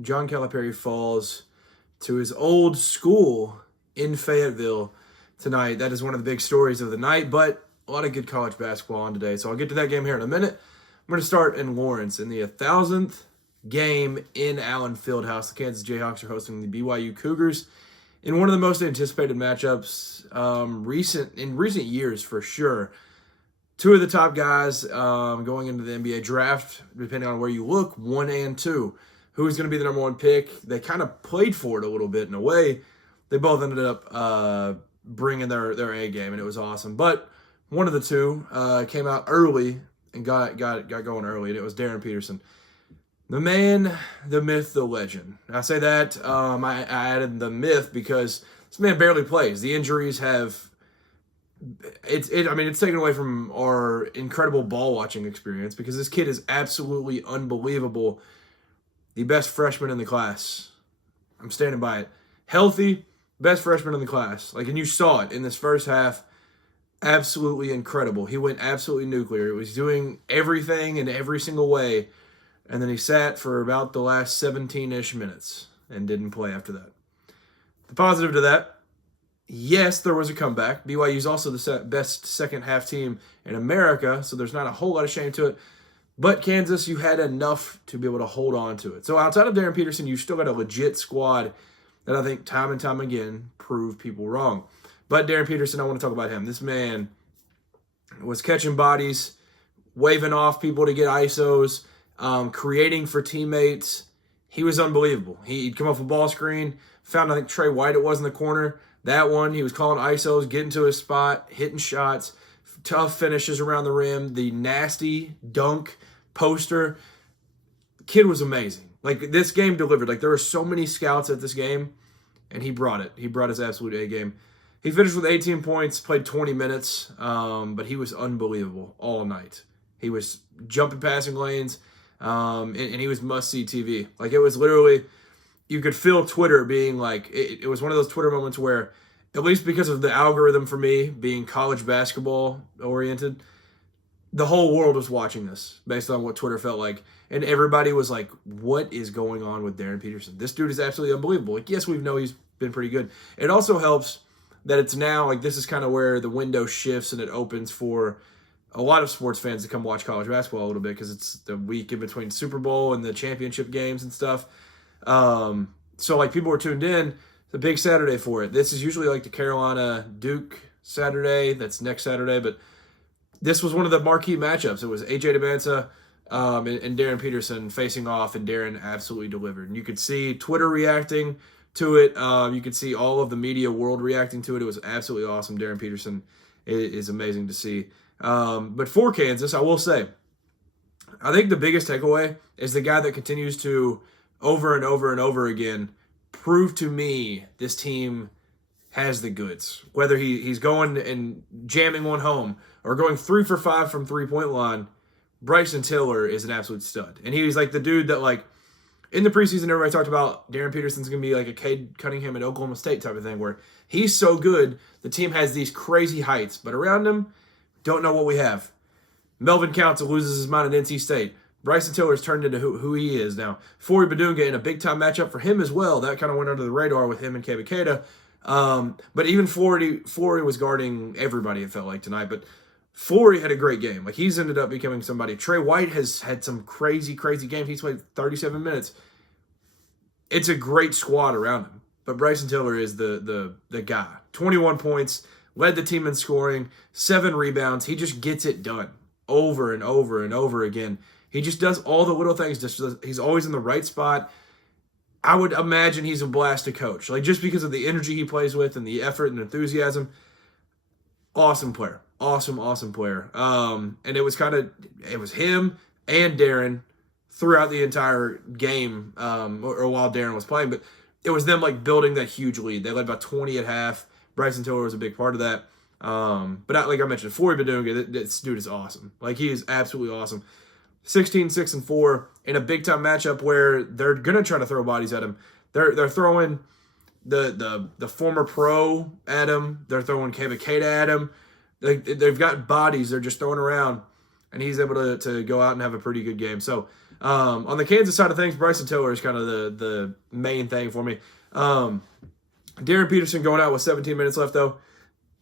John Calipari falls to his old school in Fayetteville tonight. That is one of the big stories of the night, but a lot of good college basketball on today. So I'll get to that game here in a minute. I'm going to start in Lawrence in the 1,000th game in Allen Fieldhouse. The Kansas Jayhawks are hosting the BYU Cougars in one of the most anticipated matchups in recent years for sure. Two of the top guys going into the NBA draft, depending on where you look, 1 and 2. Who's going to be the number one pick? They kind of played for it a little bit in a way. They both ended up bringing their A game, and it was awesome. But one of the two came out early and got going early, and it was Darryn Peterson. The man, the myth, the legend. I say that, I added the myth because this man barely plays. The injuries have, it's taken away from our incredible ball watching experience because this kid is absolutely unbelievable. The best freshman in the class. I'm standing by it. Healthy, best freshman in the class. And you saw it in this first half. Absolutely incredible. He went absolutely nuclear. He was doing everything in every single way. And then he sat for about the last 17-ish minutes and didn't play after that. The positive to that, yes, there was a comeback. BYU is also the best second-half team in America, so there's not a whole lot of shame to it. But Kansas, you had enough to be able to hold on to it. So outside of Darryn Peterson, you still got a legit squad that I think time and time again proved people wrong. But Darryn Peterson, I want to talk about him. This man was catching bodies, waving off people to get ISOs, creating for teammates. He was unbelievable. He'd come off a ball screen, found, I think, Trey White it was in the corner. That one, he was calling ISOs, getting to his spot, hitting shots, tough finishes around the rim, the nasty dunk poster. Kid was amazing. This game delivered. There were so many scouts at this game, and he brought it. He brought his absolute A game. He finished with 18 points, played 20 minutes, but he was unbelievable all night. He was jumping passing lanes, and he was must-see TV. It was literally, you could feel Twitter being it was one of those Twitter moments where, at least because of the algorithm for me being college basketball oriented, the whole world was watching this based on what Twitter felt like. And everybody was like, what is going on with Darryn Peterson? This dude is absolutely unbelievable. Yes, we know he's been pretty good. It also helps that it's now, this is kind of where the window shifts and it opens for a lot of sports fans to come watch college basketball a little bit because it's the week in between Super Bowl and the championship games and stuff. So people were tuned in. It's a big Saturday for it. This is usually the Carolina-Duke Saturday. That's next Saturday, but this was one of the marquee matchups. It was A.J. Dybantsa and Darryn Peterson facing off, and Darryn absolutely delivered. And you could see Twitter reacting to it. You could see all of the media world reacting to it. It was absolutely awesome. Darryn Peterson is amazing to see. But for Kansas, I will say, I think the biggest takeaway is the guy that continues to, over and over and over again, prove to me this team has the goods. Whether he's going and jamming one home or going 3 for 5 from three-point line, Bryson Tiller is an absolute stud. And he's the dude that, in the preseason, everybody talked about Darryn Peterson's going to be a Cade Cunningham at Oklahoma State type of thing, where he's so good, the team has these crazy heights, but around him, don't know what we have. Melvin Council loses his mind at NC State. Bryson Tiller's turned into who he is now. Forey Badunga in a big-time matchup for him as well. That kind of went under the radar with him and Kebakeda. But even Forey was guarding everybody, it felt like, tonight. But Forey had a great game. He's ended up becoming somebody. Trey White has had some crazy, crazy games. He's played 37 minutes. It's a great squad around him. But Bryson Tiller is the guy. 21 points, led the team in scoring, 7 rebounds. He just gets it done over and over and over again. He just does all the little things. He's always in the right spot. I would imagine he's a blast to coach. Just because of the energy he plays with and the effort and enthusiasm. Awesome player. Awesome player. And it was him and Darryn throughout the entire game, or while Darryn was playing. But it was them building that huge lead. They led by 20 at half. Bryson Tiller was a big part of that. But like I mentioned, Forey Badunga, this dude is awesome. He is absolutely awesome. 16, 6, and 4 in a big-time matchup where they're going to try to throw bodies at him. They're throwing the former pro at him. They're throwing Kebakeda at him. They've got bodies they're just throwing around, and he's able to go out and have a pretty good game. So On the Kansas side of things, Bryson Tiller is kind of the main thing for me. Darryn Peterson going out with 17 minutes left, though.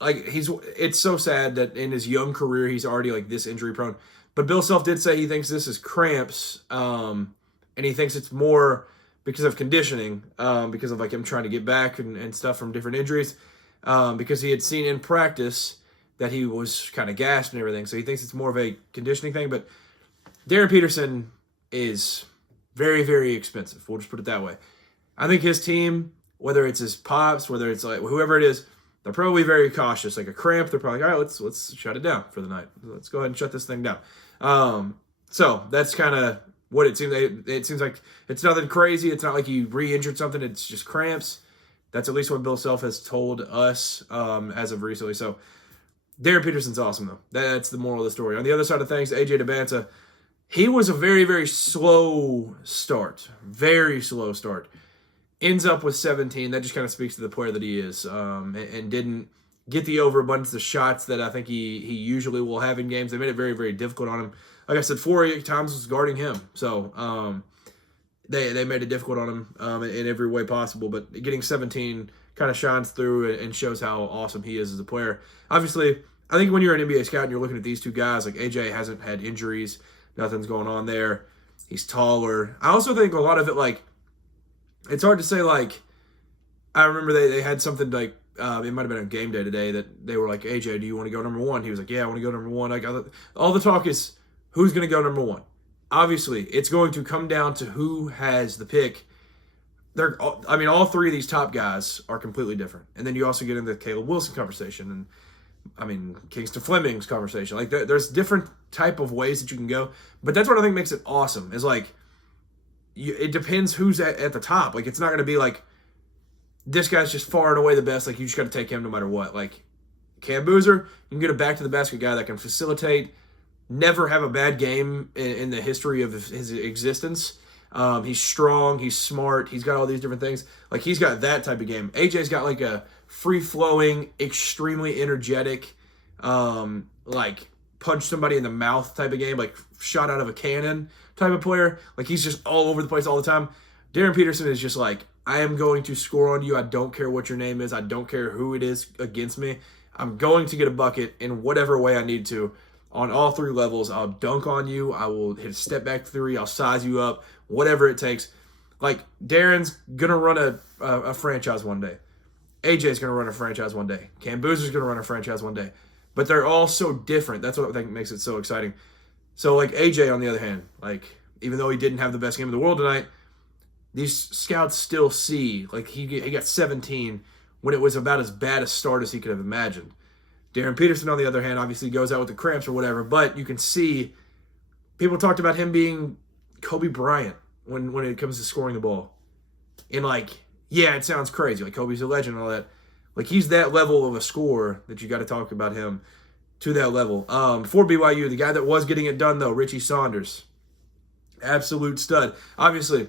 Like, it's so sad that in his young career, he's already, like, this injury prone. But Bill Self did say he thinks this is cramps, and he thinks it's more because of conditioning, because of, like, him trying to get back and stuff from different injuries, because he had seen in practice that he was kind of gassed and everything. So he thinks it's more of a conditioning thing. But Darryn Peterson is very, very expensive. We'll just put it that way. I think his team, whether it's his pops, whether it's like whoever it is, they're probably very cautious. Like a cramp, they're probably like, all right, let's shut it down for the night. Let's go ahead and shut this thing down. So that's kind of what it seems. It seems like it's nothing crazy. It's not like you re-injured something. It's just cramps. That's at least what Bill Self has told us as of recently. So Darryn Peterson's awesome, though. That's the moral of the story. On the other side of things, AJ Dybantsa, he was a very, very slow start. Very slow start. Ends up with 17. That just kind of speaks to the player that he is, and didn't get the overabundance of shots that I think he usually will have in games. They made it very, very difficult on him. Like I said, 4 times was guarding him. So they made it difficult on him in every way possible. But getting 17 kind of shines through and shows how awesome he is as a player. Obviously, I think when you're an NBA scout and you're looking at these two guys, like AJ hasn't had injuries. Nothing's going on there. He's taller. I also think a lot of it, like, it's hard to say, like, I remember they had something like, it might have been a game day today that they were like, AJ, do you want to go number one? He was like, yeah, I want to go number one. All the talk is who's going to go number one. Obviously, it's going to come down to who has the pick. All three of these top guys are completely different. And then you also get into the Caleb Wilson conversation and, Kingston Fleming's conversation. Like, there's different type of ways that you can go. But that's what I think makes it awesome is, like, it depends who's at the top. Like, it's not going to be like, this guy's just far and away the best. Like, you just got to take him no matter what. Like, Cam Boozer, you can get a back-to-the-basket guy that can facilitate, never have a bad game in the history of his existence. He's strong. He's smart. He's got all these different things. Like, he's got that type of game. AJ's got, like, a free-flowing, extremely energetic, like, punch somebody in the mouth type of game, like, shot out of a cannon type of player. Like, he's just all over the place all the time. Darryn Peterson is just like, I am going to score on you. I don't care what your name is. I don't care who it is against me. I'm going to get a bucket in whatever way I need to on all three levels. I'll dunk on you. I will hit a step back three. I'll size you up, whatever it takes. Like, Darren's going to run a franchise one day. AJ's going to run a franchise one day. Cam Boozer's going to run a franchise one day. But they're all so different. That's what I think makes it so exciting. So, like, AJ, on the other hand, like, even though he didn't have the best game in the world tonight, these scouts still see, like, he got 17 when it was about as bad a start as he could have imagined. Darryn Peterson, on the other hand, obviously goes out with the cramps or whatever, but you can see people talked about him being Kobe Bryant when it comes to scoring the ball. And, like, yeah, it sounds crazy. Like, Kobe's a legend and all that. Like, he's that level of a scorer that you got to talk about him to that level. For BYU, the guy that was getting it done, though, Richie Saunders. Absolute stud. Obviously,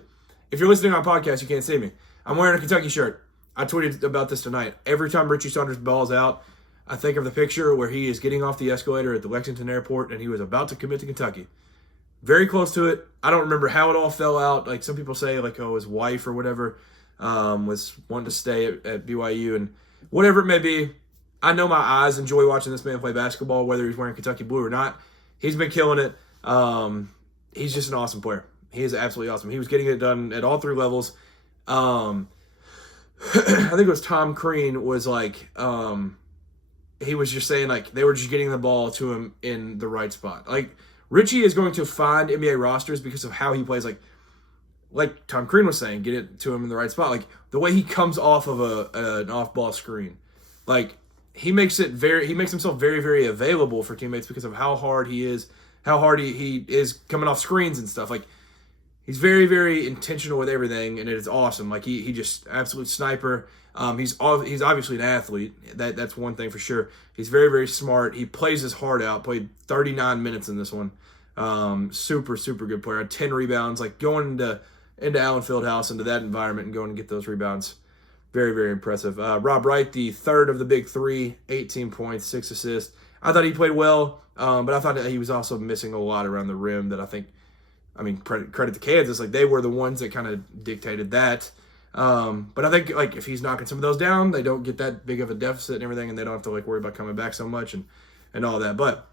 if you're listening on podcast, you can't see me. I'm wearing a Kentucky shirt. I tweeted about this tonight. Every time Richie Saunders balls out, I think of the picture where he is getting off the escalator at the Lexington airport and he was about to commit to Kentucky. Very close to it. I don't remember how it all fell out. Like, some people say, like, oh, his wife or whatever was wanting to stay at BYU. And whatever it may be, I know my eyes enjoy watching this man play basketball, whether he's wearing Kentucky blue or not. He's been killing it. He's just an awesome player. He is absolutely awesome. He was getting it done at all three levels. I think it was Tom Crean was like, he was just saying, like, they were just getting the ball to him in the right spot. Like, Richie is going to find NBA rosters because of how he plays. Like Tom Crean was saying, get it to him in the right spot. Like, the way he comes off of an off-ball screen. Like, he makes himself very, very available for teammates because of how hard he is, how hard he is coming off screens and stuff. Like, he's very, very intentional with everything, and it is awesome. Like, he just absolute sniper. He's obviously an athlete. That's one thing for sure. He's very, very smart. He plays his heart out. Played 39 minutes in this one. Super, super good player. 10 rebounds. Like, going into Allen Fieldhouse, into that environment, and going to get those rebounds. Very, very impressive. Rob Wright, the third of the big three, 18 points, 6 assists. I thought he played well, but I thought that he was also missing a lot around the rim that I think I mean, credit to Kansas. Like, they were the ones that kind of dictated that. But I think, like, if he's knocking some of those down, they don't get that big of a deficit and everything, and they don't have to, like, worry about coming back so much and all that. But,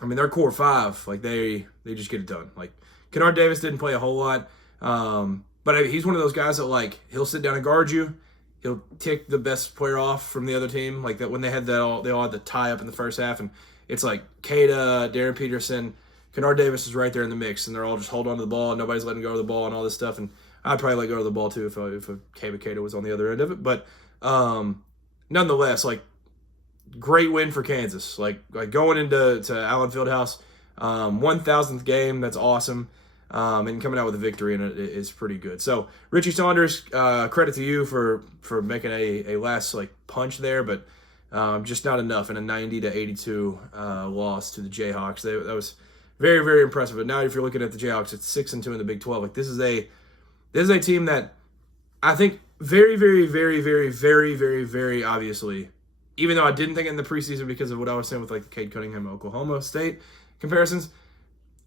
I mean, their core five, like, they just get it done. Like, Kennard Davis didn't play a whole lot. But he's one of those guys that, like, he'll sit down and guard you. He'll take the best player off from the other team. Like, that when they had that, they all had the tie up in the first half, and it's like Kada, Darryn Peterson, Kennard Davis is right there in the mix, and they're all just holding on to the ball, and nobody's letting go of the ball and all this stuff. And I'd probably let go of the ball too if Kada was on the other end of it. But nonetheless, like, great win for Kansas. Like going into Allen Fieldhouse, 1,000th game. That's awesome. And coming out with a victory in it is pretty good. So Richie Saunders, credit to you for making a last like punch there, but just not enough in a 90-82 loss to the Jayhawks. That was very, very impressive. But now if you're looking at the Jayhawks, it's 6-2 in the Big 12. Like this is a team that I think very, very, very, very, very, very, very obviously, even though I didn't think it in the preseason because of what I was saying with like the Cade Cunningham Oklahoma State comparisons,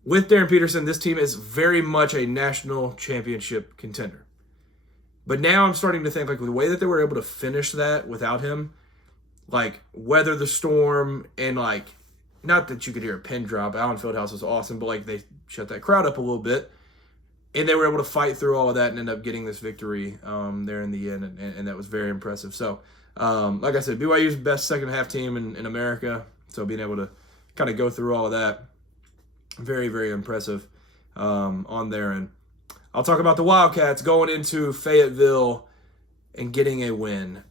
with Darryn Peterson, this team is very much a national championship contender. But now I'm starting to think like the way that they were able to finish that without him, like weather the storm and like, not that you could hear a pin drop. Allen Fieldhouse was awesome, but like they shut that crowd up a little bit. And they were able to fight through all of that and end up getting this victory there in the end, and that was very impressive. So, like I said, BYU's best second-half team in America, so being able to kind of go through all of that, very, very impressive on their end. I'll talk about the Wildcats going into Fayetteville and getting a win.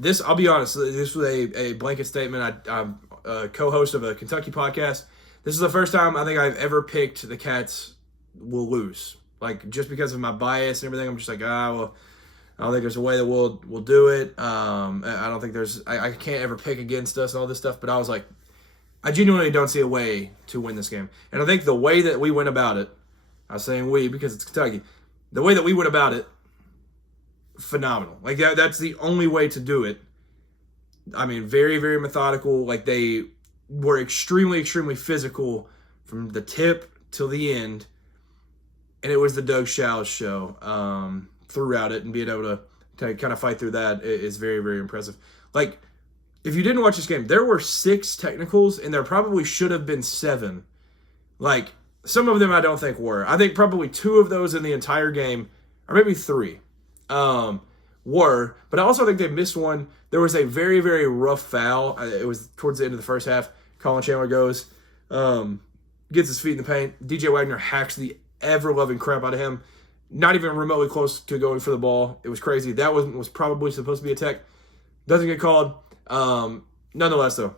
This, I'll be honest, this was a blanket statement. I'm a co-host of a Kentucky podcast. This is the first time I think I've ever picked the Cats will lose. Like, just because of my bias and everything, I'm just like, well, I don't think there's a way that we'll do it. I don't think I can't ever pick against us and all this stuff. But I was like, I genuinely don't see a way to win this game. And I think the way that we went about it, I was saying we because it's Kentucky, the way that we went about it, phenomenal. Like, that's the only way to do it. I mean, very, very methodical. Like, they were extremely, extremely physical from the tip till the end. And it was the Doug Shows show throughout it, and being able to kind of fight through that is very, very impressive. Like, if you didn't watch this game, there were 6 technicals, and there probably should have been 7. Like, some of them I don't think were. I think probably 2 of those in the entire game, or maybe 3, were. But I also think they missed one. There was a very, very rough foul. It was towards the end of the first half. Colin Chandler goes, gets his feet in the paint. DJ Wagner hacks the ever-loving crap out of him. Not even remotely close to going for the ball. It was crazy. That was probably supposed to be a tech. Doesn't get called. Nonetheless, though,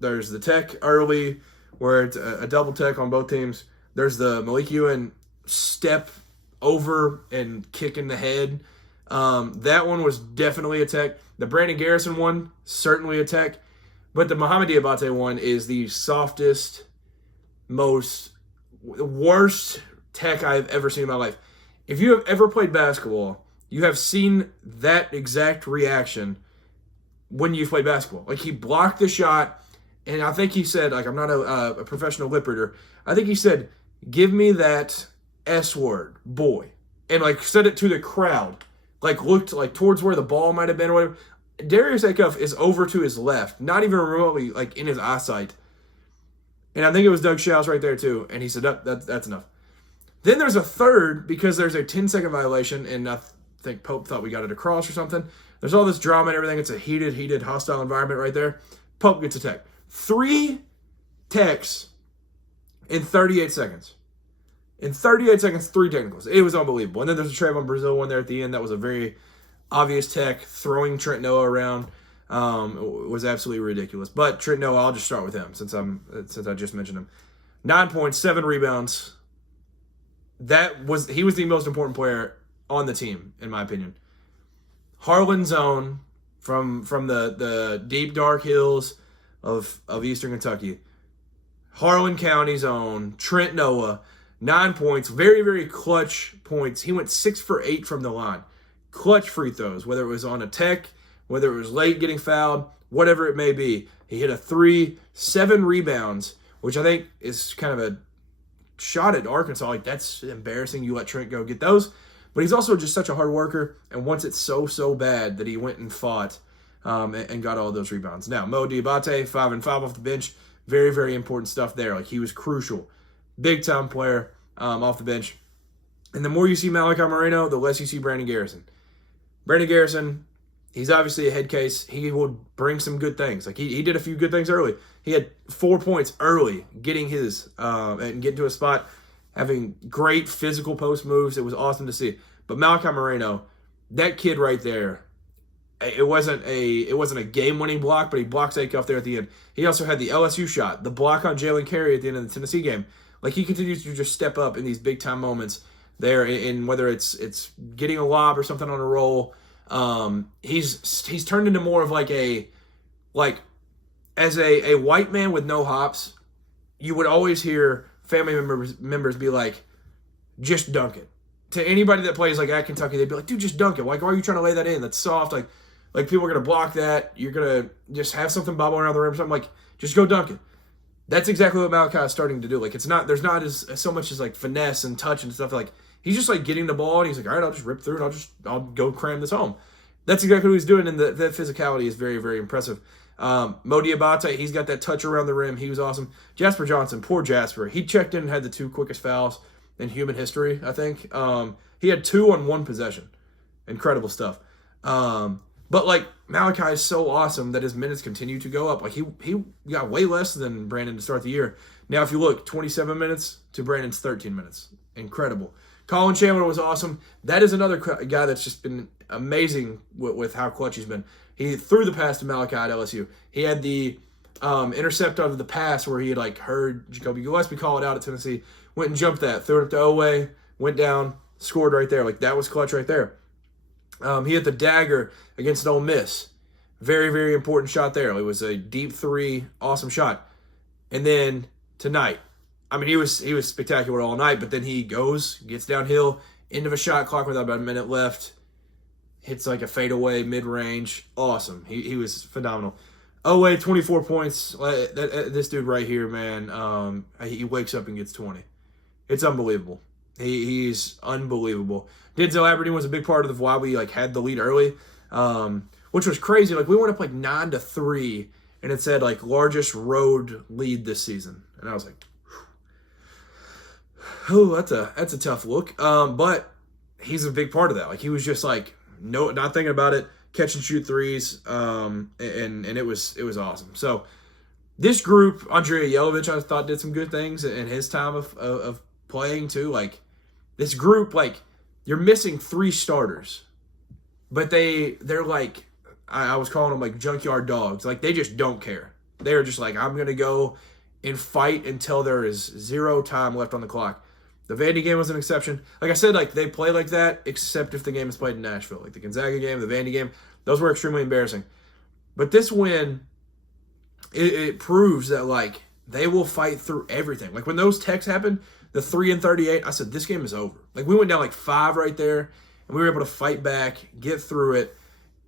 there's the tech early where it's a double tech on both teams. There's the Malik Ewan step over and kick in the head. That one was definitely a tech. The Brandon Garrison one, certainly a tech. But the Mohamed Dybantsa one is the softest, worst tech I've ever seen in my life. If you have ever played basketball, you have seen that exact reaction when you've played basketball. Like, he blocked the shot, and I think he said, like, I'm not a professional lip reader. I think he said, give me that S word, boy. And, like, said it to the crowd. Like, looked, like, towards where the ball might have been or whatever. Darius Acuff is over to his left, not even remotely, like, in his eyesight. And I think it was Doug Shows right there, too. And he said, that's enough. Then there's a third, because there's a 10-second violation, and I think Pope thought we got it across or something. There's all this drama and everything. It's a heated, hostile environment right there. Pope gets a tech. 3 techs in 38 seconds. In 38 seconds, 3 technicals. It was unbelievable. And then there's a Trayvon Brazil one there at the end. That was a very obvious tech. Throwing Trent Noah around was absolutely ridiculous. But Trent Noah, I'll just start with him since I just mentioned him. 9 points, 7 rebounds. He was the most important player on the team, in my opinion. Harlan Zone from the deep, dark hills of Eastern Kentucky. Harlan County's own Trent Noah, 9 points, very, very clutch points. He went 6 for 8 from the line. Clutch free throws, whether it was on a tech, whether it was late getting fouled, whatever it may be. He hit a 3, 7 rebounds, which I think is kind of a shot at Arkansas, like, that's embarrassing. You let Trent go get those. But he's also just such a hard worker and wants it so bad that he went and fought and got all those rebounds. Now, Mo Dybantsa, 5 and 5 off the bench. Very, very important stuff there. Like, he was crucial. Big-time player off the bench. And the more you see Malachi Moreno, the less you see Brandon Garrison. Brandon Garrison, he's obviously a head case. He will bring some good things. Like, he did a few good things early. He had 4 points early, getting his and getting to a spot, having great physical post moves. It was awesome to see. But Malachi Moreno, that kid right there, it wasn't a game-winning block, but he blocked Acuff there at the end. He also had the LSU shot, the block on Jalen Carey at the end of the Tennessee game. Like, he continues to just step up in these big-time moments there, in whether it's getting a lob or something on a roll. He's turned into more of as a white man with no hops, you would always hear family members be like, just dunk it. To anybody that plays like at Kentucky, they'd be like, dude, just dunk it. Like, why are you trying to lay that in? That's soft. Like people are going to block that. You're going to just have something bobble around the rim. Something like, just go dunk it. That's exactly what Malachi is starting to do. Like, there's not so much as like finesse and touch and stuff. Like, he's just like getting the ball and he's like, all right, I'll just rip through and I'll go cram this home. That's exactly what he's doing, and that physicality is very, very impressive. Mo Dybantsa, he's got that touch around the rim. He was awesome. Jasper Johnson, poor Jasper. He checked in and had the 2 quickest fouls in human history, I think. He had 2 on 1 possession. Incredible stuff. But, like, Malachi is so awesome that his minutes continue to go up. Like, he got way less than Brandon to start the year. Now, if you look, 27 minutes to Brandon's 13 minutes. Incredible. Colin Chandler was awesome. That is another guy that's just been amazing with how clutch he's been. He threw the pass to Malachi at LSU. He had the intercept of the pass where he had like heard Jacoby Gillespie call it out at Tennessee, went and jumped that, threw it up to Oweh, went down, scored right there. Like, that was clutch right there. He hit the dagger against Ole Miss. Very, very important shot there. It was a deep 3, awesome shot. And then tonight, I mean, he was spectacular all night, but then he gets downhill, end of a shot clock with about a minute left, hits like a fadeaway mid-range. Awesome. He was phenomenal. Oweh, 24 points. This dude right here, man, he wakes up and gets 20. It's unbelievable. He's unbelievable. Denzel Aberdeen was a big part of why we like had the lead early, which was crazy. Like, we went up like 9-3, and it said like largest road lead this season, and I was like, oh, that's a tough look. But he's a big part of that. Like, he was just like not thinking about it, catch and shoot threes, and it was awesome. So this group, Andrea Yelovich, I thought did some good things in his time of playing too. Like, this group, like, you're missing 3 starters, but they're like, I was calling them like junkyard dogs. Like, they just don't care. They're just like, I'm gonna go and fight until there is 0 time left on the clock. The Vandy game was an exception. Like I said, like, they play like that, except if the game is played in Nashville. Like the Gonzaga game, the Vandy game, those were extremely embarrassing. But this win, it proves that, like, they will fight through everything. Like, when those texts happened, the 3-38, I said, this game is over. Like, we went down like 5 right there, and we were able to fight back, get through it.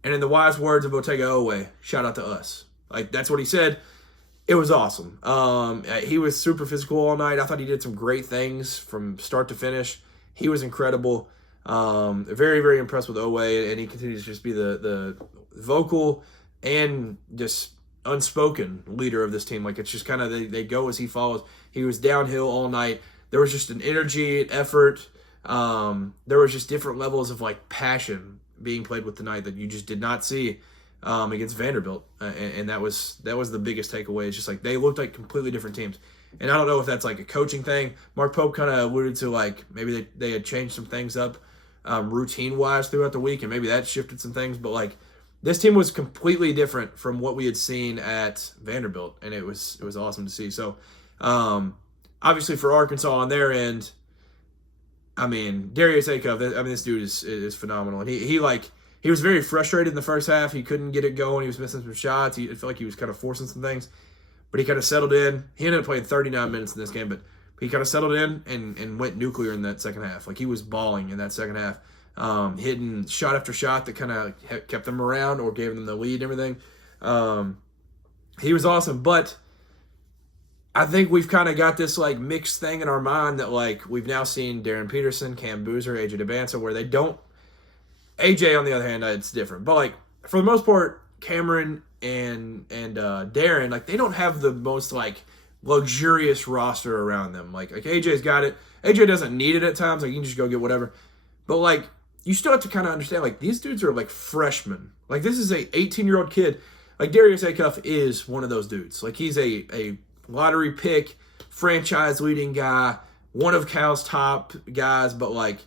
And in the wise words of Otega Oweh, shout out to us. Like, that's what he said. It was awesome. He was super physical all night. I thought he did some great things from start to finish. He was incredible. Very, very impressed with Oweh, and he continues to just be the vocal and just unspoken leader of this team. Like, it's just kind of they go as he follows. He was downhill all night. There was just an energy, an effort. There was just different levels of like passion being played with tonight that you just did not see against Vanderbilt, and that was the biggest takeaway. It's just like they looked like completely different teams, and I don't know if that's like a coaching thing. Mark Pope kind of alluded to like maybe they had changed some things up routine wise throughout the week, and maybe that shifted some things. But like, this team was completely different from what we had seen at Vanderbilt, and it was awesome to see. So obviously for Arkansas on their end, I mean, Darius Acuff, I mean, this dude is phenomenal, and he was very frustrated in the first half. He couldn't get it going. He was missing some shots. It felt like he was kind of forcing some things. But he kind of settled in. He ended up playing 39 minutes in this game, but he kind of settled in and went nuclear in that second half. Like, he was balling in that second half, hitting shot after shot that kind of kept them around or gave them the lead and everything. He was awesome. But I think we've kind of got this like mixed thing in our mind that like we've now seen Darryn Peterson, Cam Boozer, AJ Dybantsa, where they don't. AJ on the other hand, it's different, but like for the most part, Cameron and Darryn, like they don't have the most like luxurious roster around them. Like AJ's got it. AJ doesn't need it at times. Like you can just go get whatever, but like you still have to kind of understand like these dudes are like freshmen. Like this is a 18-year-old kid. Like Darius Acuff is one of those dudes. Like he's a lottery pick, franchise leading guy, one of Cal's top guys, but like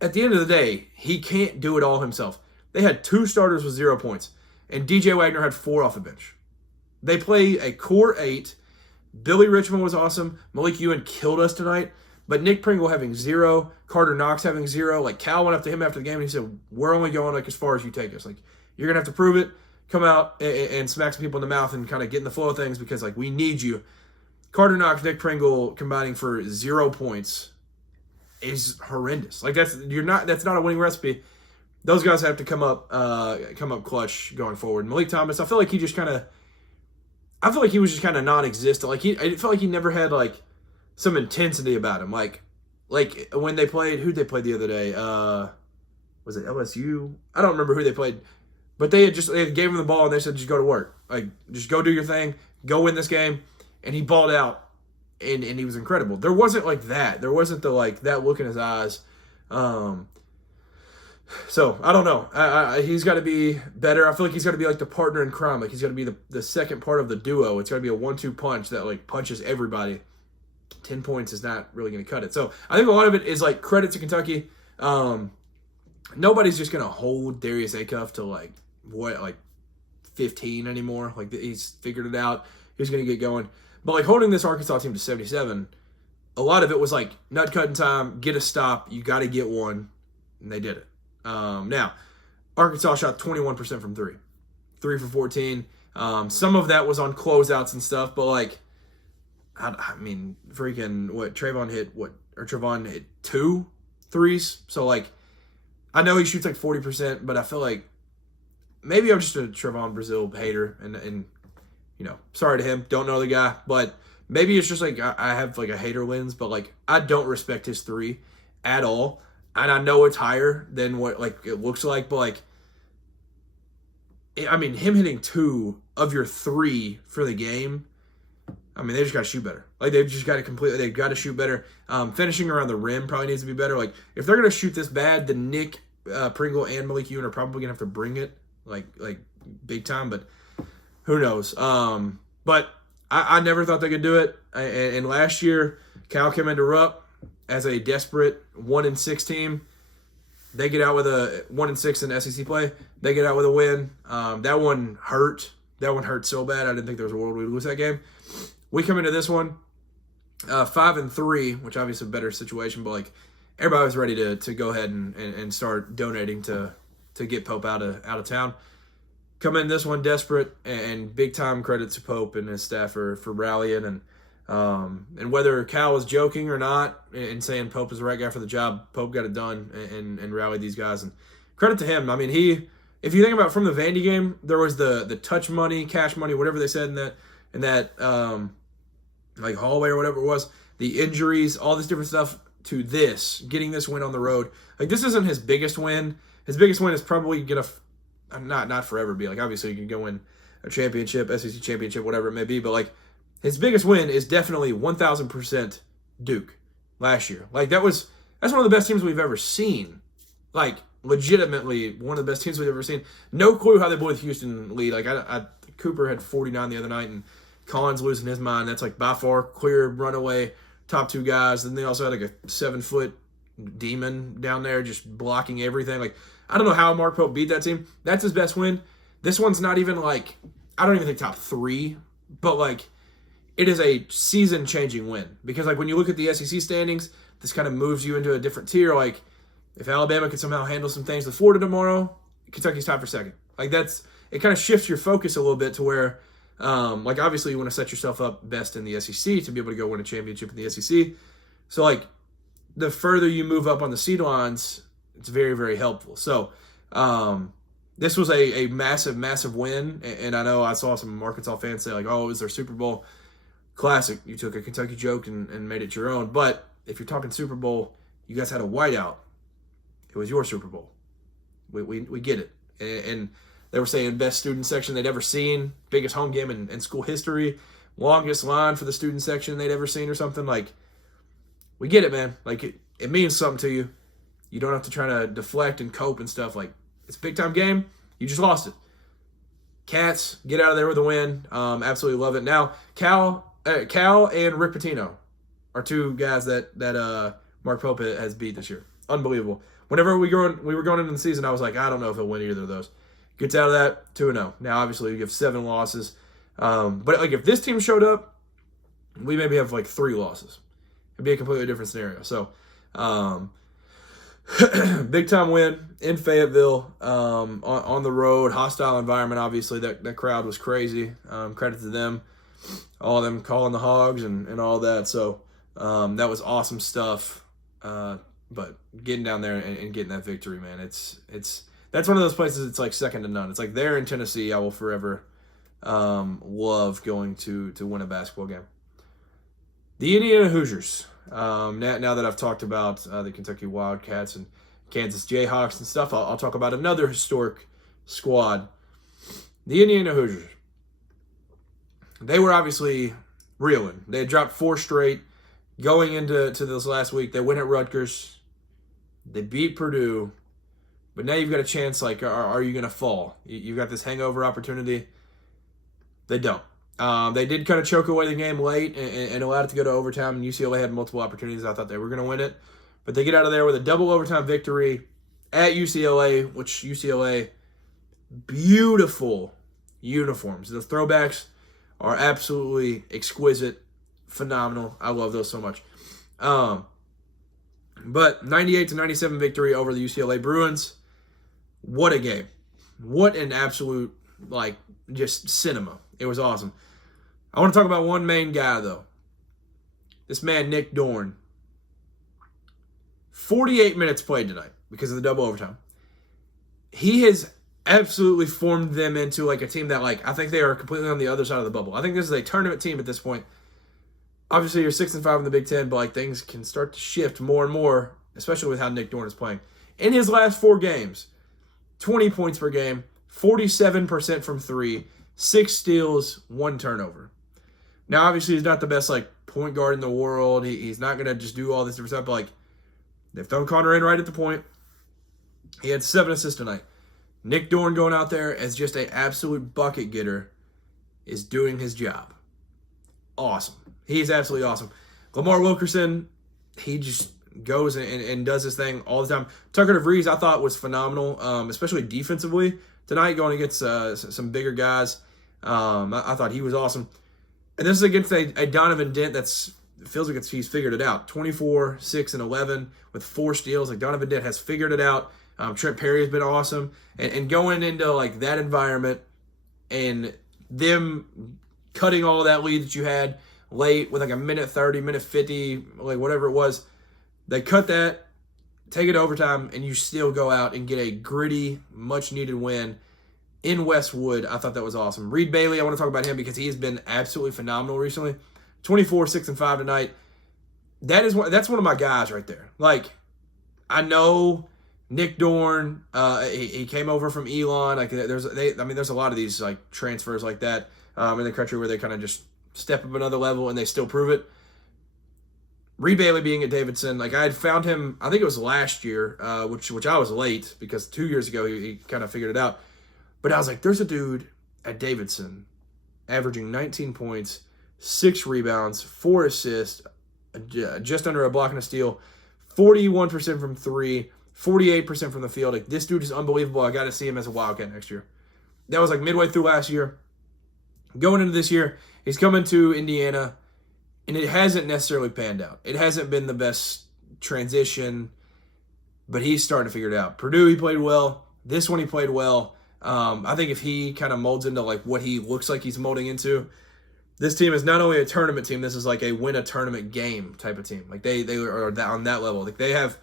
at the end of the day, he can't do it all himself. They had 2 starters with 0 points, and DJ Wagner had 4 off the bench. They play a core 8. Billy Richmond was awesome. Malik Ewan killed us tonight, but Nick Pringle having 0, Carter Knox having 0. Like Cal went up to him after the game and he said, "We're only going like as far as you take us. Like you're gonna have to prove it. Come out and smack some people in the mouth and kind of get in the flow of things because like we need you." Carter Knox, Nick Pringle combining for 0 points is horrendous. Like that's not a winning recipe. Those guys have to come up clutch going forward. Malik Thomas, I feel like he was just kind of non-existent. Like I felt like he never had like some intensity about him. Like when they played, who'd they play the other day? Was it LSU? I don't remember who they played. But they gave him the ball and they said, just go to work. Like, just go do your thing. Go win this game. And he balled out. And he was incredible. There wasn't like that. There wasn't the like that look in his eyes. So, I don't know. He's got to be better. I feel like he's got to be like the partner in crime. Like, he's got to be the second part of the duo. It's got to be a 1-2 punch that like punches everybody. 10 points is not really going to cut it. So, I think a lot of it is like credit to Kentucky. Nobody's just going to hold Darius Acuff to like 15 anymore. Like he's figured it out. He's going to get going. But like holding this Arkansas team to 77, a lot of it was like nut cutting time, get a stop, you got to get one, and they did it. Now, Arkansas shot 21% from 3 for 14. Some of that was on closeouts and stuff, but like, I mean, freaking Trevon hit 2 threes. So like, I know he shoots like 40%, but I feel like maybe I'm just a Trevon Brazile hater, and you know, sorry to him. Don't know the guy, but maybe it's just like I have like a hater lens, but like I don't respect his 3 at all, and I know it's higher than what like it looks like, but like, I mean, him hitting 2 of your 3 for the game, I mean, they just got to shoot better. Like they've just got to they've got to shoot better. Finishing around the rim probably needs to be better. Like if they're gonna shoot this bad, then Nick Pringle and Malik Ewan are probably gonna have to bring it like big time, but who knows? But I never thought they could do it. And last year, Cal came into Rupp as a desperate 1-6 team. They get out with a 1-6 in SEC play. They get out with a win. That one hurt. That one hurt so bad. I didn't think there was a world we'd lose that game. We come into this one 5-3, which obviously a better situation, but like everybody was ready to go ahead and start donating to get Pope out of town. Come in this one desperate, and big time credit to Pope and his staff for rallying, and whether Cal was joking or not and saying Pope is the right guy for the job, Pope got it done and rallied these guys, and credit to him. I mean, if you think about from the Vandy game, there was the touch money, cash money, whatever they said in that like hallway or whatever it was, the injuries, all this different stuff to this, getting this win on the road. Like this isn't his biggest win. His biggest win is probably not forever be like, obviously you can go win a championship, SEC championship, whatever it may be, but like his biggest win is definitely 1,000% Duke last year. Like that's one of the best teams we've ever seen. Like legitimately one of the best teams we've ever seen. No clue how they blew the Houston lead. Like Cooper had 49 the other night, and Collins losing his mind. That's like by far clear runaway top 2 guys. Then they also had like a 7-foot demon down there just blocking everything. Like I don't know how Mark Pope beat that team. That's his best win. This one's not even like, I don't even think top 3, but like it is a season-changing win. Because like when you look at the SEC standings, this kind of moves you into a different tier. Like if Alabama could somehow handle some things with Florida tomorrow, Kentucky's tied for 2nd. Like it kind of shifts your focus a little bit to where, like obviously you want to set yourself up best in the SEC to be able to go win a championship in the SEC. So like the further you move up on the seed lines, it's very, very helpful. So this was a massive, massive win. And I know I saw some Arkansas fans say like, oh, it was their Super Bowl. classic. You took a Kentucky joke and made it your own. But if you're talking Super Bowl, you guys had a whiteout. It was your Super Bowl. We get it. And they were saying best student section they'd ever seen, biggest home game in school history, longest line for the student section they'd ever seen or something. Like, we get it, man. Like, it means something to you. You don't have to try to deflect and cope and stuff. Like, it's a big-time game. You just lost it. Cats, get out of there with a win. Absolutely love it. Now, Cal and Rick Pitino are two guys that Mark Pope has beat this year. Unbelievable. Whenever we were going into the season, I was like, I don't know if he'll win either of those. Gets out of that 2-0. Now, obviously, you have 7 losses. But like, if this team showed up, we maybe have like 3 losses. It'd be a completely different scenario. So, big time win in Fayetteville, on the road, hostile environment. Obviously, that crowd was crazy. Credit to them, all of them calling the hogs and all that. So, that was awesome stuff. But getting down there and getting that victory, man, that's one of those places. It's like second to none. It's like there in Tennessee. I will forever love going to win a basketball game. The Indiana Hoosiers. Now that I've talked about the Kentucky Wildcats and Kansas Jayhawks and stuff, I'll talk about another historic squad. The Indiana Hoosiers. They were obviously reeling. They had dropped 4 straight going into this last week. They win at Rutgers. They beat Purdue. But now you've got a chance, like, are you going to fall? You've got this hangover opportunity. They don't. They did kind of choke away the game late and allowed it to go to overtime. And UCLA had multiple opportunities. I thought they were going to win it. But they get out of there with a double overtime victory at UCLA, which UCLA, beautiful uniforms. The throwbacks are absolutely exquisite, phenomenal. I love those so much. But 98-97 victory over the UCLA Bruins. What a game. What an absolute, like, just cinema. It was awesome. I want to talk about one main guy, though. This man, Nick Dorn. 48 minutes played tonight because of the double overtime. He has absolutely formed them into, like, a team that, like, I think they are completely on the other side of the bubble. I think this is a tournament team at this point. Obviously, you're 6-5 in the Big Ten, but, like, things can start to shift more and more, especially with how Nick Dorn is playing. In his last 4 games, 20 points per game, 47% from 3, 6 steals, 1 turnover. Now, obviously, he's not the best, like, point guard in the world. He's not going to just do all this different stuff, but, like, they've thrown Connor in right at the point. He had 7 assists tonight. Nick Dorn going out there as just an absolute bucket getter is doing his job. Awesome. He's absolutely awesome. Lamar Wilkerson, he just goes and does his thing all the time. Tucker DeVries, I thought, was phenomenal, especially defensively tonight, going against some bigger guys. I thought he was awesome. And this is against a Donovan Dent feels like he's figured it out. 24, 6, and 11 with 4 steals. Like, Donovan Dent has figured it out. Trent Perry has been awesome. And going into, like, that environment and them cutting all of that lead that you had late with, like, a minute 30, minute 50, like, whatever it was, they cut that, take it to overtime, and you still go out and get a gritty, much-needed win in Westwood. I thought that was awesome. Reed Bailey, I want to talk about him because he's been absolutely phenomenal recently. 24, 6, and 5 tonight. That's one of my guys right there. Like, I know Nick Dorn, he came over from Elon. Like, there's a lot of these, like, transfers like that in the country where they kind of just step up another level and they still prove it. Reed Bailey being at Davidson, like, I had found him, I think it was last year, which I was late because 2 years ago he kind of figured it out. But I was like, there's a dude at Davidson averaging 19 points, 6 rebounds, 4 assists, just under a block and a steal, 41% from 3, 48% from the field. Like, this dude is unbelievable. I got to see him as a Wildcat next year. That was like midway through last year. Going into this year, he's coming to Indiana, and it hasn't necessarily panned out. It hasn't been the best transition, but he's starting to figure it out. Purdue, he played well. This one, he played well. I think if he kind of molds into, like, what he looks like he's molding into, this team is not only a tournament team, this is like a win a tournament game type of team. Like, they are on that level. Like, they have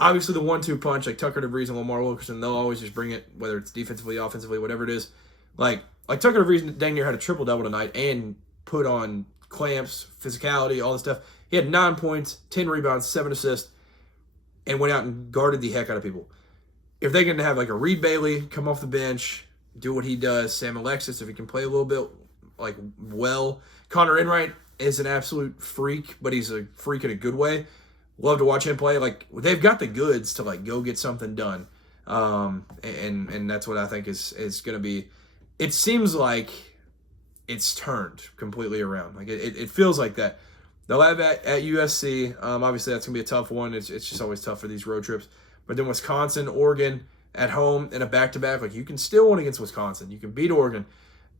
obviously the 1-2 punch, like Tucker DeVries and Lamar Wilkerson. They'll always just bring it, whether it's defensively, offensively, whatever it is. Like Tucker DeVries dang near had a triple-double tonight and put on clamps, physicality, all this stuff. He had 9 points, 10 rebounds, 7 assists, and went out and guarded the heck out of people. If they're going to have like a Reed Bailey come off the bench, do what he does, Sam Alexis, if he can play a little bit like well. Connor Enright is an absolute freak, but he's a freak in a good way. Love to watch him play. Like, they've got the goods to like go get something done. And that's what I think is going to be. It seems like it's turned completely around. Like it feels like that. They'll have at USC. Obviously, that's going to be a tough one. It's just always tough for these road trips. But then Wisconsin, Oregon at home in a back-to-back. Like, you can still win against Wisconsin. You can beat Oregon.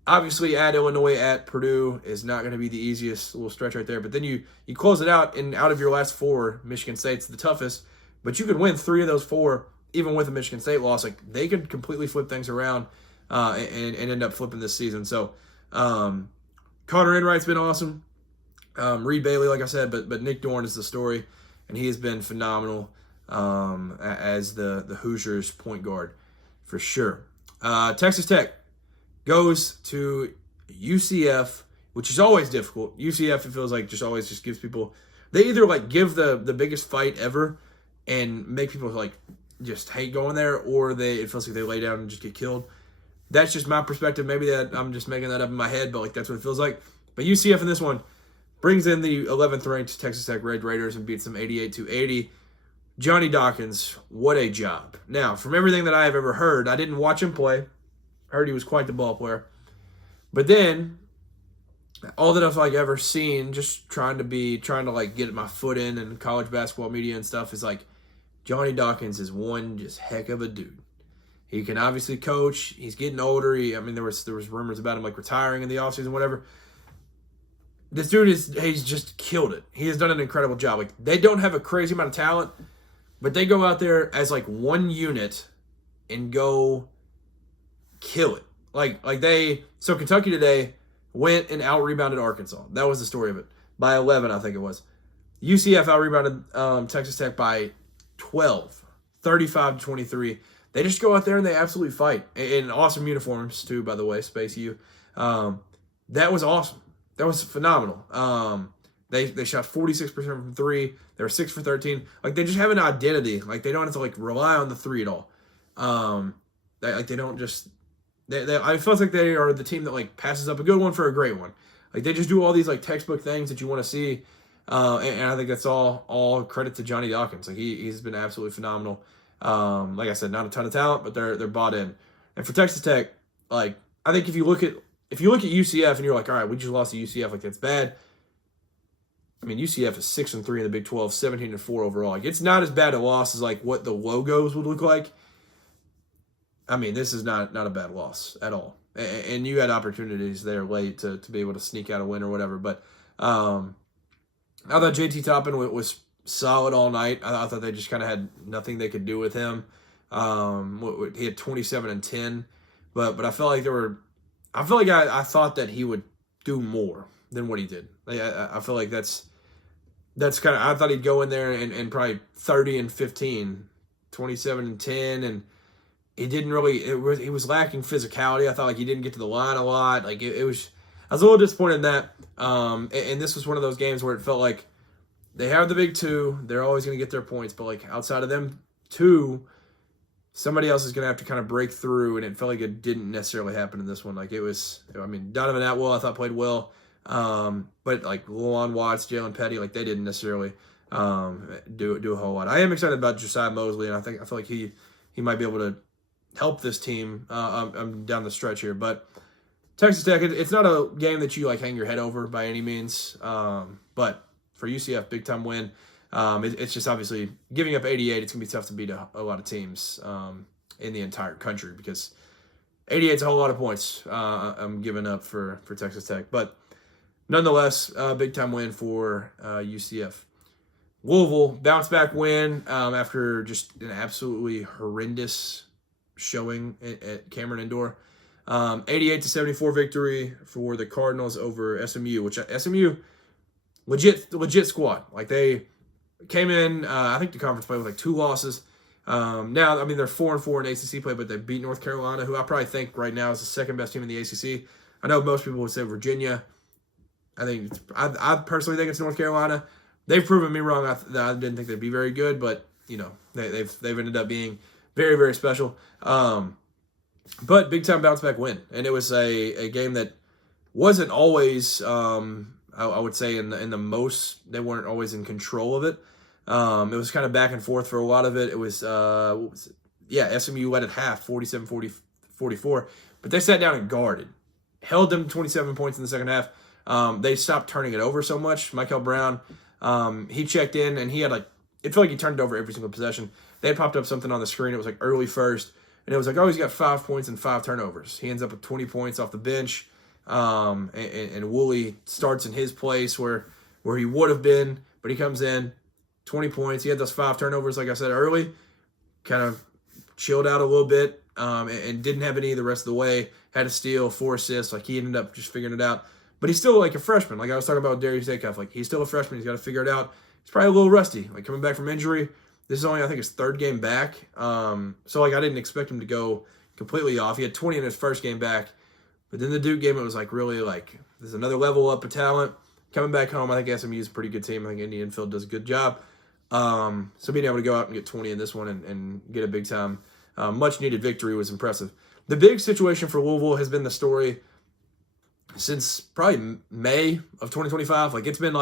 Obviously, at Illinois, at Purdue is not going to be the easiest little stretch right there. But then you close it out, and out of your last 4, Michigan State's the toughest. But you could win 3 of those 4, even with a Michigan State loss. Like, they could completely flip things around and end up flipping this season. So, Connor Enright's been awesome. Reed Bailey, like I said, but Nick Dorn is the story, and he has been phenomenal as the Hoosiers point guard for sure. Texas Tech goes to UCF, which is always difficult. UCF, it feels like, always gives people, they either like give the biggest fight ever and make people like just hate going there, or it feels like they lay down and just get killed. That's just my perspective. Maybe that I'm just making that up in my head, but like that's what it feels like. But UCF in this one brings in the 11th ranked Texas Tech Red Raiders and beats them 88-80. Johnny Dawkins, what a job. Now, from everything that I have ever heard, I didn't watch him play. I heard he was quite the ball player. But then, all that I've like ever seen, just trying to like get my foot in college basketball media and stuff, is like Johnny Dawkins is one just heck of a dude. He can obviously coach. He's getting older. There was rumors about him like retiring in the offseason, whatever. This dude he's just killed it. He has done an incredible job. Like, they don't have a crazy amount of talent, but they go out there as like one unit and go kill it. So Kentucky today went and out-rebounded Arkansas. That was the story of it. By 11, I think it was. UCF out-rebounded Texas Tech by 12, 35-23. They just go out there and they absolutely fight. In awesome uniforms, too, by the way, Space U. That was awesome. That was phenomenal. They shot 46% from 3. They were 6 for 13. Like, they just have an identity. Like, they don't have to like rely on the 3 at all. They don't just. I feel like they are the team that like passes up a good one for a great one. Like, they just do all these like textbook things that you want to see. And I think that's all credit to Johnny Dawkins. Like, he's been absolutely phenomenal. Like I said, not a ton of talent, but they're bought in. And for Texas Tech, like, I think if you look at UCF and you're like, all right, we just lost to UCF, like, that's bad. I mean, UCF is 6-3 in the Big 12, 17-4 overall. Like, it's not as bad a loss as like what the logos would look like. I mean, this is not a bad loss at all. And you had opportunities there late to be able to sneak out a win or whatever. But I thought JT Toppin was solid all night. I thought they just kind of had nothing they could do with him. He had 27 and 10, but I felt like I thought that he would do more than what he did. I feel like that's kind of, I thought he'd go in there and probably 30 and 15, 27 and 10, and he didn't really. He was lacking physicality. I thought like he didn't get to the line a lot. Like I was a little disappointed in that. And this was one of those games where it felt like they have the big 2. They're always going to get their points, but like outside of them 2, somebody else is going to have to kind of break through, and it felt like it didn't necessarily happen in this one. Like, it was, Donovan Atwell I thought played well, but like Luan Watts, Jalen Petty, like they didn't necessarily do a whole lot. I am excited about Josiah Mosley, and I feel like he might be able to help this team down the stretch here. But Texas Tech, it's not a game that you like hang your head over by any means, but for UCF, big time win. It's just obviously giving up 88. It's gonna be tough to beat a lot of teams in the entire country, because 88 is a whole lot of points I'm giving up for Texas Tech. But nonetheless, big time win for UCF. Louisville bounce back win after just an absolutely horrendous showing at Cameron Indoor. 88-74 victory for the Cardinals over SMU, which SMU legit squad. Like, they came in, I think the conference play with like 2 losses. Now, they're 4-4 in ACC play, but they beat North Carolina, who I probably think right now is the second best team in the ACC. I know most people would say Virginia. I personally think it's North Carolina. They've proven me wrong. I didn't think they'd be very good, but they've ended up being very, very special. But big time bounce back win, and it was a game that wasn't always I would say in the most, they weren't always in control of it. It was kind of back and forth for a lot of it. It was what was it? Yeah, SMU led at half, 47-44, but they sat down and guarded, held them 27 points in the second half. They stopped turning it over so much. Michael Brown, he checked in, and he had it felt like he turned it over every single possession. They had popped up something on the screen. It was early first, and it was he's got 5 points and 5 turnovers. He ends up with 20 points off the bench, and Woolley starts in his place where he would have been, but he comes in, 20 points. He had those 5 turnovers, like I said early, kind of chilled out a little bit, and didn't have any the rest of the way. Had a steal, 4 assists. He ended up just figuring it out. But he's still a freshman. Like I was talking about with Darius Acuff. He's still a freshman. He's got to figure it out. He's probably a little rusty. Coming back from injury. This is only, I think, his 3rd game back. So I didn't expect him to go completely off. He had 20 in his first game back. But then the Duke game, it was really there's another level up of talent. Coming back home, I think SMU is a pretty good team. I think Indian Field does a good job. So being able to go out and get 20 in this one and get a big time, much needed victory was impressive. The big situation for Louisville has been the story since probably May of 2025. It's been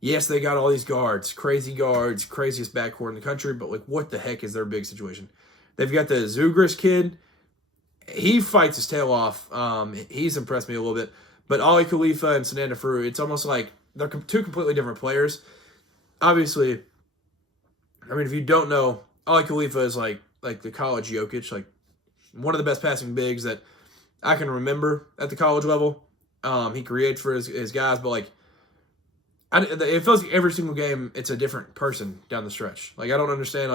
yes, they got all these guards, craziest backcourt in the country, but what the heck is their big situation? They've got the Zugris kid. He fights his tail off. He's impressed me a little bit. But Ali Khalifa and Sananda Fru, it's almost like they're 2 completely different players. Obviously, if you don't know, Ali Khalifa is like the college Jokic, one of the best passing bigs that I can remember at the college level. He creates for his guys, but it feels like every single game it's a different person down the stretch. I don't understand.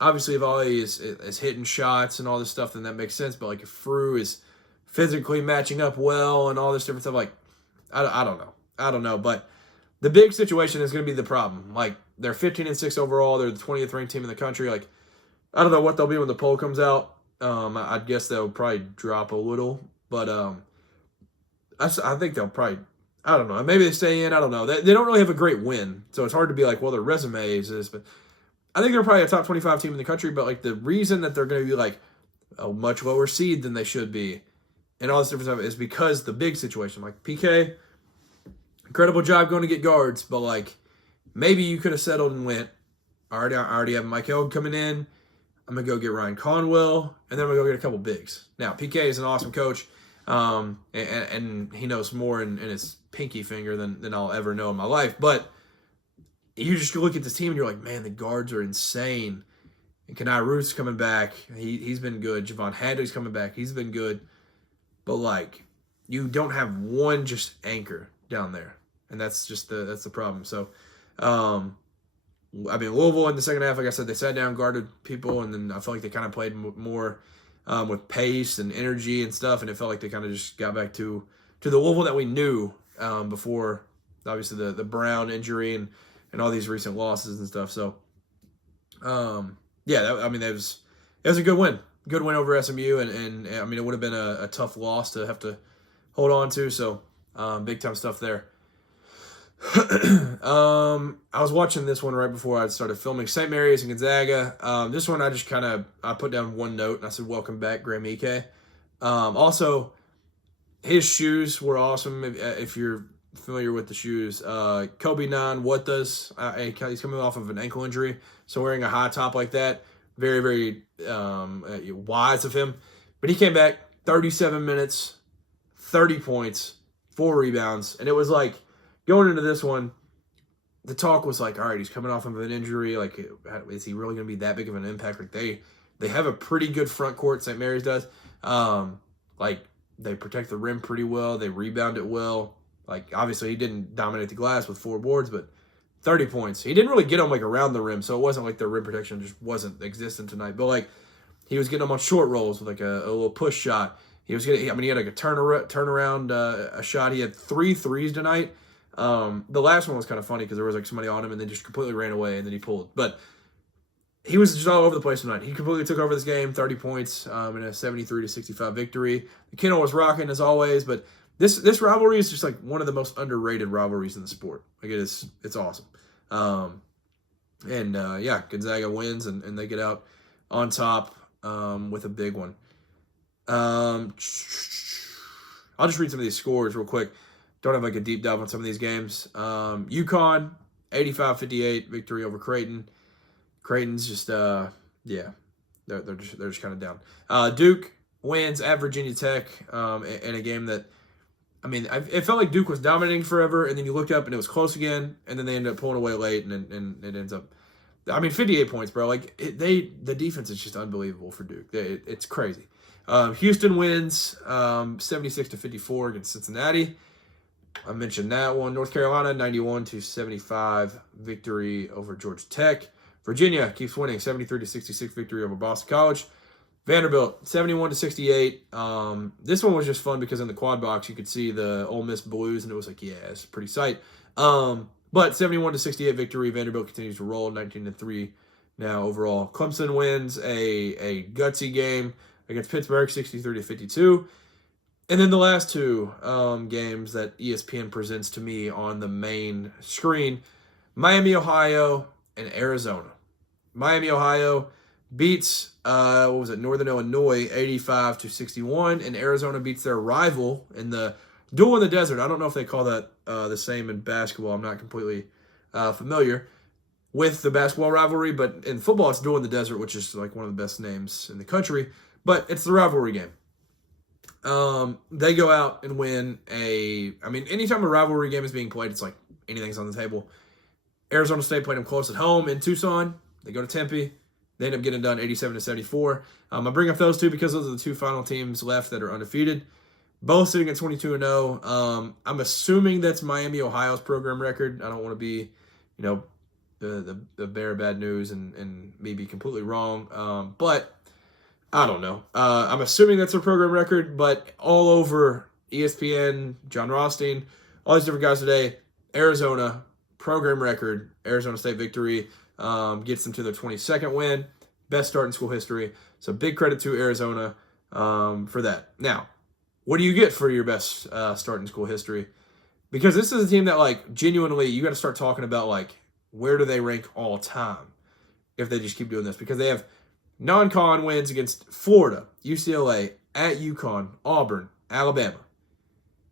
Obviously, if Ali is hitting shots and all this stuff, then that makes sense. But if Fru is physically matching up well and all this different stuff, I don't know. But the big situation is going to be the problem. They're 15-6 overall. They're the 20th ranked team in the country. I don't know what they'll be when the poll comes out. I guess they'll probably drop a little, but I think they'll probably, I don't know. Maybe they stay in. I don't know. They don't really have a great win, so it's hard to be their resume is this. But I think they're probably a top 25 team in the country. But the reason that they're going to be a much lower seed than they should be, and all this different stuff is because the big situation. PK, incredible job going to get guards, but maybe you could have settled and went. I already have Michael coming in. I'm going to go get Ryan Conwell, and then I'm going to go get a couple bigs. Now, PK is an awesome coach, and he knows more in his pinky finger than I'll ever know in my life. But you just look at this team, and you're man, the guards are insane. And Kenai Ruth's coming back. He's been good. Javon Hadley's coming back. He's been good. But, you don't have one just anchor down there. And that's the problem. So, Louisville in the second half, like I said, they sat down, guarded people, and then I felt like they kind of played more with pace and energy and stuff, and it felt like they kind of just got back to the Louisville that we knew before, obviously, the Brown injury and all these recent losses and stuff. So, it was a good win. Good win over SMU, and it would have been a tough loss to have to hold on to, so big-time stuff there. I was watching this one right before I started filming. St. Mary's and Gonzaga. This one I put down one note and I said, "Welcome back, Graham Ike." Also, his shoes were awesome. If you're familiar with the shoes, Kobe 9. What does he's coming off of an ankle injury, so wearing a high top like that, very very wise of him. But he came back 37 minutes, 30 points, 4 rebounds, and it was going into this one, the talk was all right, he's coming off of an injury. Is he really going to be that big of an impact? They have a pretty good front court, St. Mary's does. They protect the rim pretty well. They rebound it well. Obviously, he didn't dominate the glass with 4 boards, but 30 points. He didn't really get them around the rim, so it wasn't their rim protection just wasn't existent tonight. But he was getting them on short rolls with a little push shot. He was getting. He had a turnaround a shot. He had 3 threes tonight. The last one was kind of funny because there was somebody on him and then just completely ran away and then he pulled. But he was just all over the place tonight. He completely took over this game, 30 points in a 73-65 victory. The Kennel was rocking as always, but this rivalry is just like one of the most underrated rivalries in the sport. Like it's awesome. Gonzaga wins and they get out on top with a big one. I'll just read some of these scores real quick. Don't have like a deep dive on some of these games. UConn 85-58 victory over Creighton. Creighton's just they're just kind of down. Duke wins at Virginia Tech in a game that, I mean, it felt like Duke was dominating forever, and then you looked up and it was close again, and then they ended up pulling away late, and it ends up, I mean, 58 points, bro. Like the defense is just unbelievable for Duke. It's crazy. Houston wins 76-54 against Cincinnati. I mentioned that one. North Carolina 91-75 victory over Georgia Tech. Virginia keeps winning 73-66 victory over Boston College. Vanderbilt 71-68. This one was just fun because in the quad box you could see the Ole Miss Blues and it was like, yeah, it's pretty sight. But 71-68 victory. Vanderbilt continues to roll 19-3 now overall. Clemson wins a gutsy game against Pittsburgh 63-52. And then the last two games that ESPN presents to me on the main screen, Miami, Ohio, and Arizona. Miami, Ohio beats, Northern Illinois 85-61, and Arizona beats their rival in the duel in the desert. I don't know if they call that the same in basketball. I'm not completely familiar with the basketball rivalry, but in football it's duel in the desert, which is like one of the best names in the country. But it's the rivalry game. They go out and win anytime a rivalry game is being played, it's like anything's on the table. Arizona State played them close at home in Tucson. They go to Tempe. They end up getting done 87-74. I bring up those two because those are the two final teams left that are undefeated. Both sitting at 22-0. I'm assuming that's Miami, Ohio's program record. I don't want to be, the bearer of bad news and me be completely wrong. But I don't know. I'm assuming that's their program record, but all over ESPN, John Rothstein, all these different guys today, Arizona, program record, Arizona State victory, gets them to their 22nd win, best start in school history. So big credit to Arizona for that. Now, what do you get for your best start in school history? Because this is a team that, like, genuinely, you got to start talking about, like, where do they rank all time if they just keep doing this? Because they have non-con wins against Florida, UCLA, at UConn, Auburn, Alabama,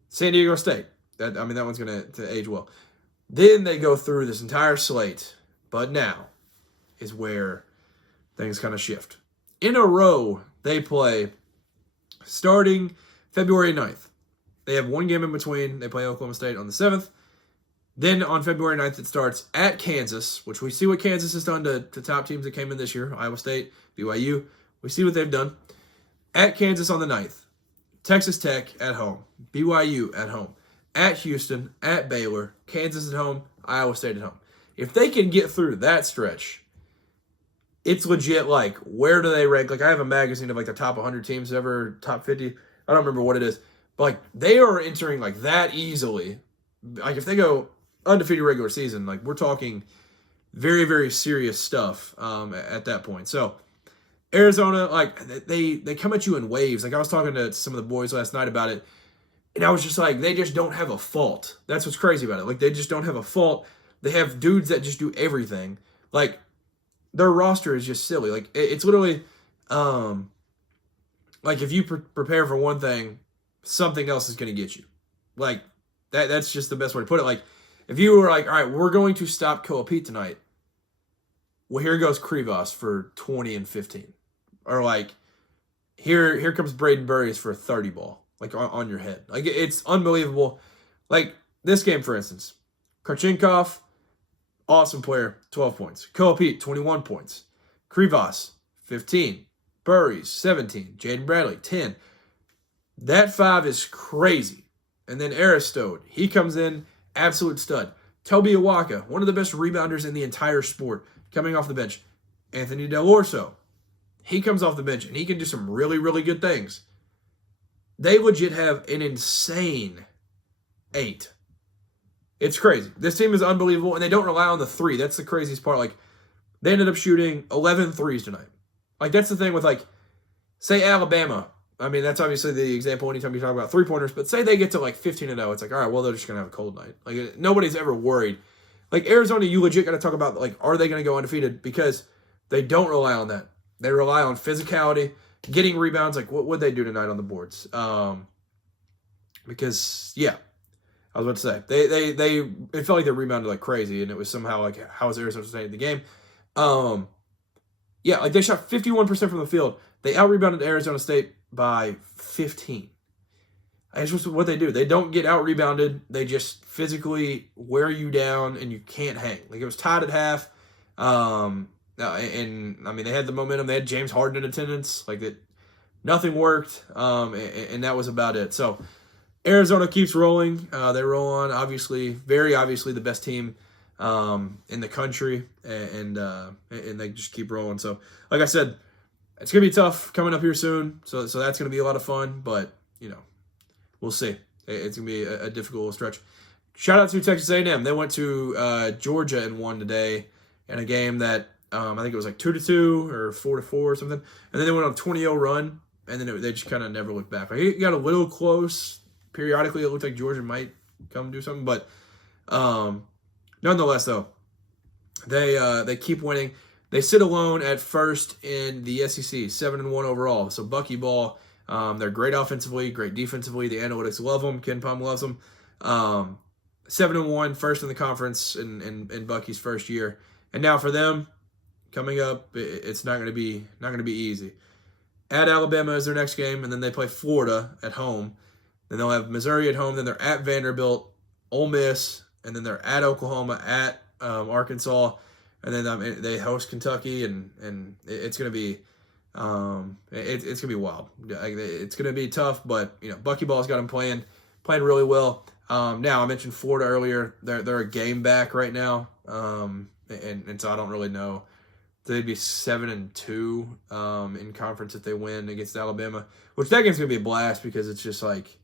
San Diego State. That one's going to age well. Then they go through this entire slate, but now is where things kind of shift. In a row, they play starting February 9th. They have one game in between. They play Oklahoma State on the 7th. Then on February 9th, it starts at Kansas, which we see what Kansas has done to top teams that came in this year, Iowa State, BYU. We see what they've done. At Kansas on the 9th. Texas Tech at home. BYU at home. At Houston, at Baylor, Kansas at home, Iowa State at home. If they can get through that stretch, it's legit, like, where do they rank? Like, I have a magazine of, like, the top 100 teams ever, top 50. I don't remember what it is. But, like, they are entering, like, that easily. Like, if they go undefeated regular season, like, we're talking very, very serious stuff at that point. So, Arizona, like, they come at you in waves. Like, I was talking to some of the boys last night about it, and I was just like, they just don't have a fault. That's what's crazy about it. Like, they just don't have a fault. They have dudes that just do everything. Like, their roster is just silly. Like, it's literally, like, if you prepare for one thing, something else is going to get you. Like, that's just the best way to put it. Like, if you were like, all right, we're going to stop Calipari tonight. Well, here goes Krivas for 20 and 15. Or, like, here comes Braden Burries for a 30 ball. Like, on your head. Like, it's unbelievable. Like, this game, for instance. Karchenkov, awesome player, 12 points. Calipari, 21 points. Krivas, 15. Burries, 17. Jaden Bradley, 10. That 5 is crazy. And then Aristode, he comes in, absolute stud. Toby Awaka, one of the best rebounders in the entire sport, coming off the bench. Anthony Del Orso, he comes off the bench, and he can do some really, really good things. They legit have an insane 8. It's crazy. This team is unbelievable, and they don't rely on the 3. That's the craziest part. Like, they ended up shooting 11 threes tonight. Like, that's the thing with, like, say Alabama I mean, that's obviously the example anytime you talk about three-pointers, but say they get to like 15-0, it's like, all right, well, they're just going to have a cold night. Like, nobody's ever worried. Like, Arizona, you legit got to talk about, like, are they going to go undefeated? Because they don't rely on that. They rely on physicality, getting rebounds. Like, what would they do tonight on the boards? Because, yeah, I was about to say, it felt like they rebounded like crazy, and it was somehow like, how is Arizona staying in the game? Yeah, like they shot 51% from the field. They out-rebounded Arizona State by 15. That's just what they do. They don't get out-rebounded. They just physically wear you down, and you can't hang. Like, it was tied at half. And, I mean, they had the momentum. They had James Harden in attendance. Like, nothing worked, and that was about it. So, Arizona keeps rolling. They roll on, obviously, very obviously the best team in the country, and they just keep rolling. So, like I said, it's going to be tough coming up here soon, so that's going to be a lot of fun, but, we'll see. It's going to be a difficult stretch. Shout out to Texas A&M. They went to Georgia and won today in a game that I think it was like 2-2 or 4-4 or something, and then they went on a 20-0 run, and then they just kind of never looked back. Like, it got a little close. Periodically, it looked like Georgia might come do something, but nonetheless, though, they keep winning. They sit alone at first in the SEC, 7-1 overall. So Bucky Ball, they're great offensively, great defensively. The analytics love them. Ken Pom loves them. 7-1, first in the conference in Bucky's first year, and now for them coming up, it's not going to be easy. At Alabama is their next game, and then they play Florida at home. Then they'll have Missouri at home. Then they're at Vanderbilt, Ole Miss, and then they're at Oklahoma, at Arkansas, and then they host Kentucky, and it's gonna be it's gonna be wild. It's gonna be tough, but Bucky Ball's got them playing really well. Now I mentioned Florida earlier. They're a game back right now, and so I don't really know. They'd be 7-2 in conference if they win against Alabama, which that game's gonna be a blast because it's just like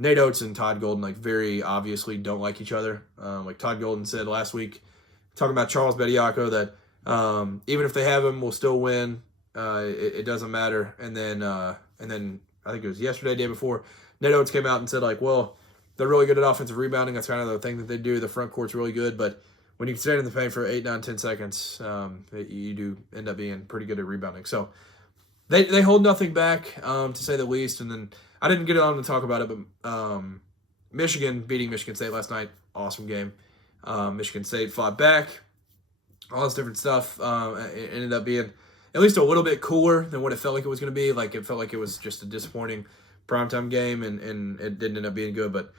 Nate Oates and Todd Golden like very obviously don't like each other. Like Todd Golden said last week, talking about Charles Bediako, that even if they have him, we'll still win. It doesn't matter. And then I think it was yesterday, day before, Nate Oates came out and said like, well, they're really good at offensive rebounding. That's kind of the thing that they do. The front court's really good, but when you can stand in the paint for 8, 9, 10 seconds, you do end up being pretty good at rebounding. So they hold nothing back, to say the least. And then I didn't get on to talk about it, but Michigan beating Michigan State last night, awesome game. Michigan State fought back, all this different stuff. It ended up being at least a little bit cooler than what it felt like it was going to be. Like, it felt like it was just a disappointing primetime game, and it didn't end up being good. But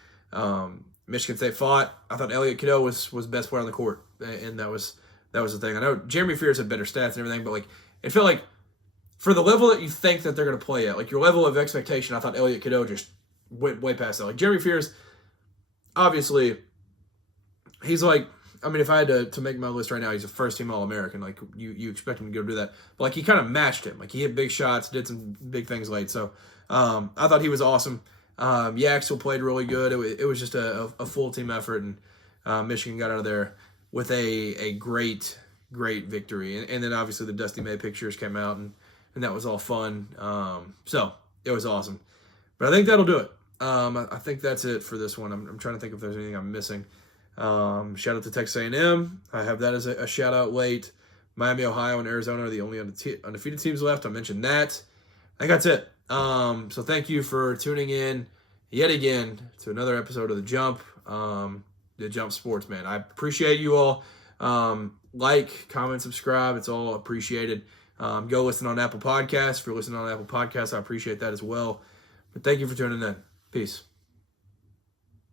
Michigan State fought. I thought Elliot Cadeau was best player on the court, and that was the thing. I know Jeremy Fears had better stats and everything, but like it felt like for the level that you think that they're going to play at, like your level of expectation, I thought Elliot Cadeau just went way past that. Like Jeremy Fears, obviously, he's like, I mean, if I had to make my list right now, he's a first-team All-American. Like, you expect him to go do that. But, like, he kind of matched him. Like, he hit big shots, did some big things late. So, I thought he was awesome. Yaxel played really good. It was just a full-team effort, and Michigan got out of there with a great victory. And then, obviously, the Dusty May pictures came out, and that was all fun. So, it was awesome. But I think that'll do it. I think that's it for this one. I'm trying to think if there's anything I'm missing. Shout out to Texas A&M. I have that as a shout out late. Miami, Ohio, and Arizona are the only undefeated teams left. I mentioned that. I think that's it. So thank you for tuning in yet again to another episode of The Jump. The Jump Sports, man. I appreciate you all. Like, comment, subscribe. It's all appreciated. Go listen on Apple Podcasts. If you're listening on Apple Podcasts, I appreciate that as well. But thank you for tuning in. Peace.